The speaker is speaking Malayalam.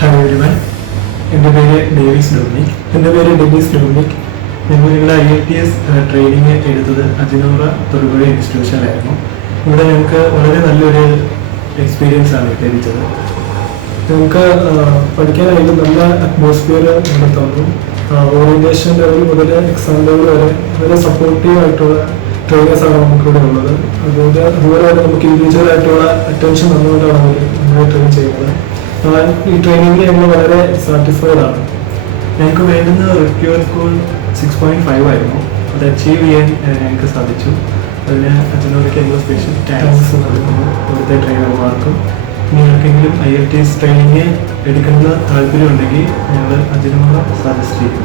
ഹലോ എവരിവൺ, എൻ്റെ പേര് ഡേവിസ് ഡൊമിനിക്. ഞങ്ങളുടെ IELTS ട്രെയിനിങ് എടുത്തത് അജിനോറ തൊടുപുഴ ഇൻസ്റ്റിറ്റ്യൂഷനിലായിരുന്നു. ഇവിടെ ഞങ്ങൾക്ക് വളരെ നല്ലൊരു എക്സ്പീരിയൻസ് ആണ് ലഭിച്ചത്. ഞങ്ങൾക്ക് പഠിക്കാനായിട്ട് നല്ല അറ്റ്മോസ്ഫിയർ നമുക്ക് തന്നു. ഓറിയൻറ്റേഷൻ ലെവൽ മുതൽ എക്സാം ലെവൽ വരെ വളരെ സപ്പോർട്ടീവ് ആയിട്ടുള്ള ട്രെയിനേഴ്സാണ് നമുക്കിവിടെ ഉള്ളത്. അതുപോലെ തന്നെ നമുക്ക് ഇൻഡിവിജ്വൽ ആയിട്ടുള്ള അറ്റൻഷൻ തന്നുകൊണ്ടാണ് അവർ നമ്മളെ ട്രെയിൻ ചെയ്യുന്നത്. ഈ ട്രെയിനിങ്ങിൽ ഞങ്ങൾ വളരെ സാറ്റിസ്ഫൈഡ് ആണ്. ഞങ്ങൾക്ക് വേണ്ടുന്ന റിക്വയർ സ്കോർ 6.5 ആയിരുന്നു. അത് അച്ചീവ് ചെയ്യാൻ ഞങ്ങൾക്ക് സാധിച്ചു. അതിന് അജിനോറയ്ക്ക് ഞങ്ങൾ സ്പെഷ്യൽ താങ്ക്സ് നൽകുന്നു ഇവിടുത്തെ ട്രെയിനർമാർക്കും. ഇനി ആർക്കെങ്കിലും IELTS ട്രെയിനിങ് എടുക്കുന്ന താല്പര്യമുണ്ടെങ്കിൽ ഞങ്ങൾ അജിനോറ സജസ്റ്റ് ചെയ്യും.